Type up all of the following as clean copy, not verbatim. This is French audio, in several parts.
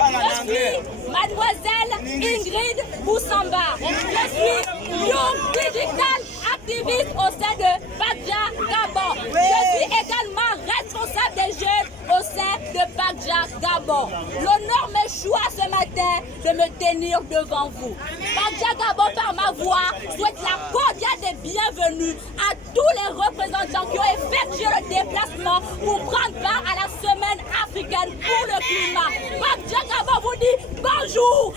Je suis Mademoiselle Ingrid Boussamba. Je suis Young Digital activiste au sein de Bagdja Gabon. Je suis également responsable des jeunes au sein de Bagdja Gabon. L'honneur me choisit ce matin de me tenir devant vous. Bagdja Gabon, par ma voix, souhaite la cordiale des bienvenus à tous les représentants qui ont effectué le déplacement pour prendre part à la semaine africaine pour le climat. Bagdja Gabon vous dit bonjour.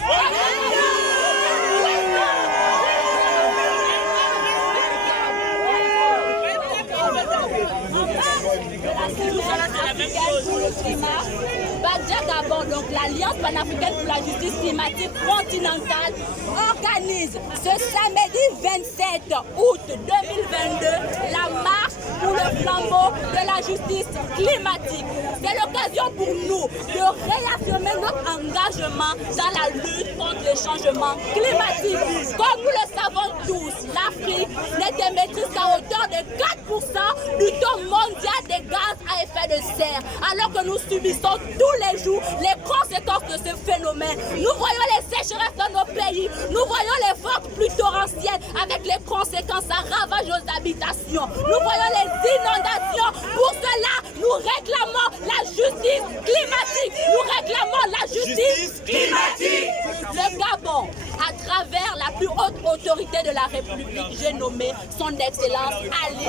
Bagdja Gabon, donc l'Alliance panafricaine pour la justice climatique continentale, organise ce samedi 27 août 2022 la marche pour le flambeau de la justice climatique. C'est l'occasion pour nous de réaffirmer notre engagement dans la lutte contre les changements climatiques. Comme nous le savons tous, l'Afrique n'est émettrice qu'à hauteur de 4% du taux mondial des gaz à effet de serre, alors que nous subissons tous les jours les conséquences de ce phénomène. Nous voyons les sécheresses dans nos pays, nous voyons les fortes pluies torrentielles avec les conséquences à ravage aux habitations. Nous voyons les inondations. Pour cela, nous réclamons la justice climatique. Nous réclamons la justice climatique. Le Gabon, à travers la plus haute autorité de la République, j'ai nommé son Excellence Ali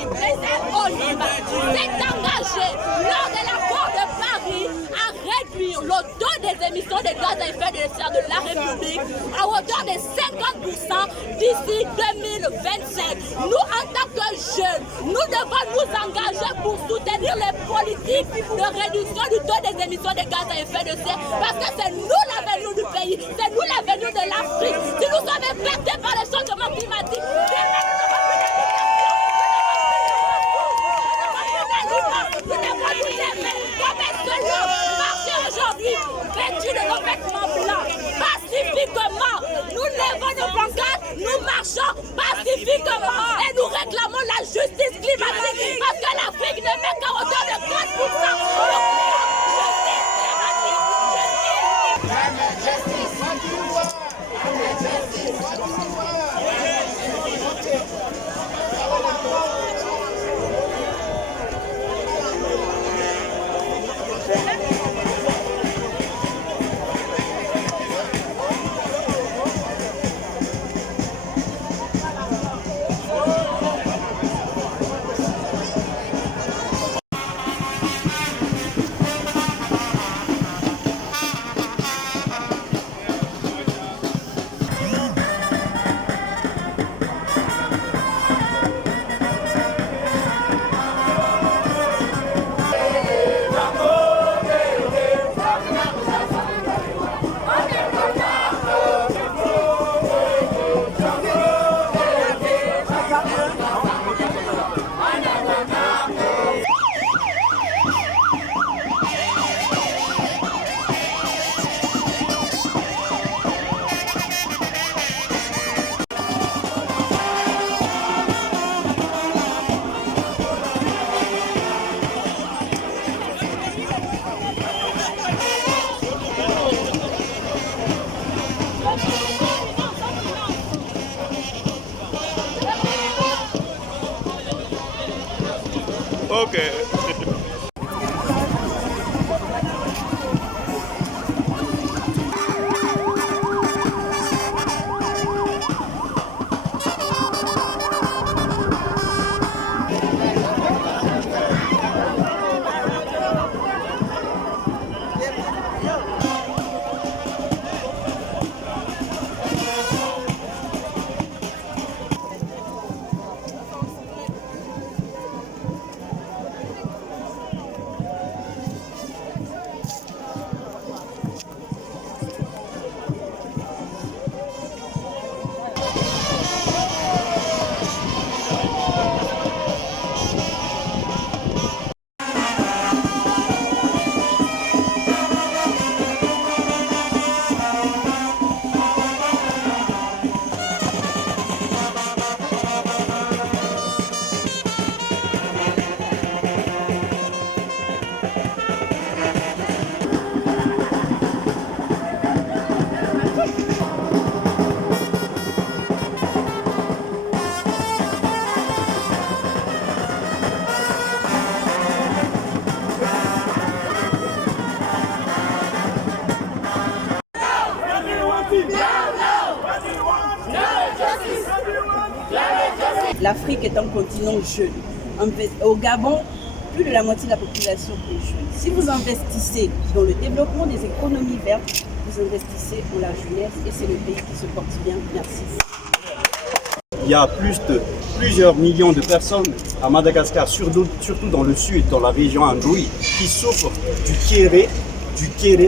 Onima, s'est engagé lors de l'accord de Paris à réduire le taux des émissions de gaz à effet de serre de la République à hauteur de 50% d'ici 2025. Nous, en tant que jeunes, nous devons nous engager pour soutenir les politiques de réduction du taux des émissions de gaz à effet de serre, parce que c'est nous l'avenir du pays, c'est nous l'avenir de l'Afrique. Si nous sommes impactés par les changements climatiques, aujourd'hui, vêtus de nos vêtements blancs, pacifiquement, nous levons nos pancartes, nous marchons pacifiquement et nous réclamons la justice climatique parce que l'Afrique ne met qu'à hauteur de 4%. Okay. l'Afrique est un continent jeune. Au Gabon, plus de la moitié de la population est jeune. Si vous investissez dans le développement des économies vertes, vous investissez dans la jeunesse et c'est le pays qui se porte bien. Merci. Il y a plusieurs millions de personnes à Madagascar, surtout dans le sud, dans la région Andoui, qui souffrent du kéré.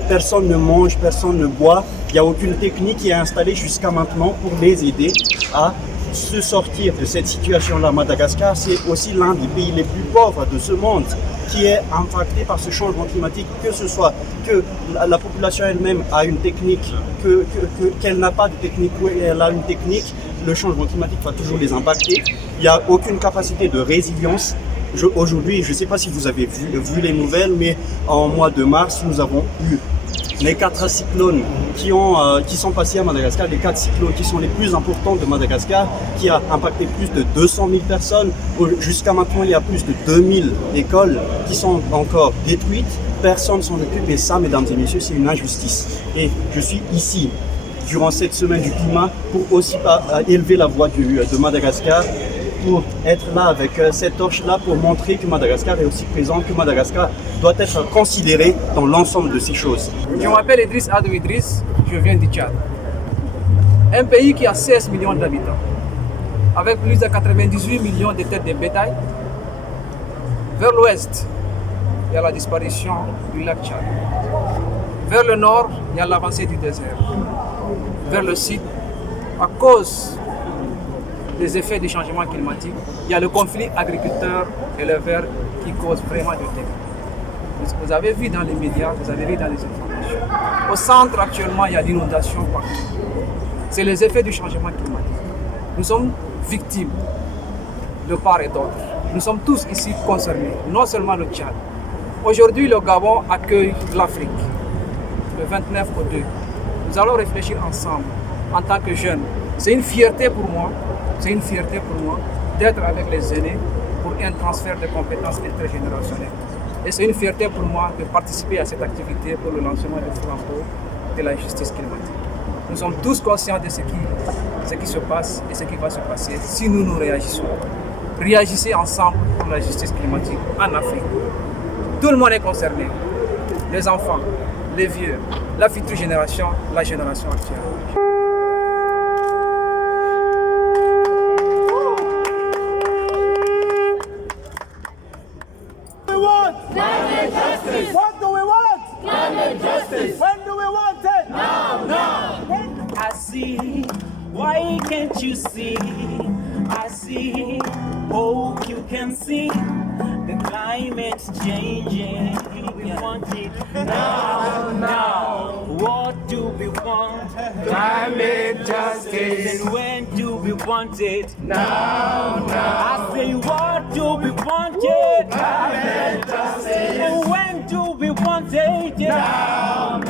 Personne ne mange, personne ne boit. Il n'y a aucune technique qui est installée jusqu'à maintenant pour les aider à se sortir de cette situation-là. Madagascar, c'est aussi l'un des pays les plus pauvres de ce monde qui est impacté par ce changement climatique, que ce soit que la population elle-même a une technique, qu'elle n'a pas de technique, ou elle a une technique, le changement climatique va toujours les impacter. Il n'y a aucune capacité de résilience. Aujourd'hui, je ne sais pas si vous avez vu les nouvelles, mais en mois de mars, nous avons eu les 4 cyclones qui sont passés à Madagascar, les 4 cyclones qui sont les plus importants de Madagascar, qui a impacté plus de 200 000 personnes. Jusqu'à maintenant, il y a plus de 2000 écoles qui sont encore détruites. Personne ne s'en occupe et ça, mesdames et messieurs, c'est une injustice. Et je suis ici, durant cette semaine du climat, pour aussi élever la voix de Madagascar, pour être là avec cette torche-là, pour montrer que Madagascar est aussi présent, que Madagascar doit être considéré dans l'ensemble de ces choses. Je m'appelle Idriss Adou Idriss, je viens du Tchad. Un pays qui a 16 millions d'habitants, avec plus de 98 millions de têtes de bétail. Vers l'ouest, il y a la disparition du lac Tchad. Vers le nord, il y a l'avancée du désert. Vers le sud, à cause des effets du changement climatique, il y a le conflit agriculteur-éleveur qui cause vraiment de dégâts. Vous avez vu dans les médias, vous avez vu dans les informations. Au centre, actuellement, il y a l'inondation partout. C'est les effets du changement climatique. Nous sommes victimes de part et d'autre. Nous sommes tous ici concernés, non seulement le Tchad. Aujourd'hui, le Gabon accueille l'Afrique, le 29 au 2. Nous allons réfléchir ensemble en tant que jeunes. C'est une fierté pour moi. C'est une fierté pour moi d'être avec les aînés pour un transfert de compétences intergénérationnelles. Et c'est une fierté pour moi de participer à cette activité pour le lancement du flambeau de la justice climatique. Nous sommes tous conscients de ce qui se passe et ce qui va se passer si nous réagissons. Réagissez ensemble pour la justice climatique en Afrique. Tout le monde est concerné. Les enfants, les vieux, la future génération, la génération actuelle. What do we want? Climate justice. When do we want it? Now. I see. Why can't you see? I see. Hope you can see. The climate's changing. We want it now. What do we want? Climate justice. And when do we want it? Now. I say, what do we want it? Climate justice. And when do we want it? Now.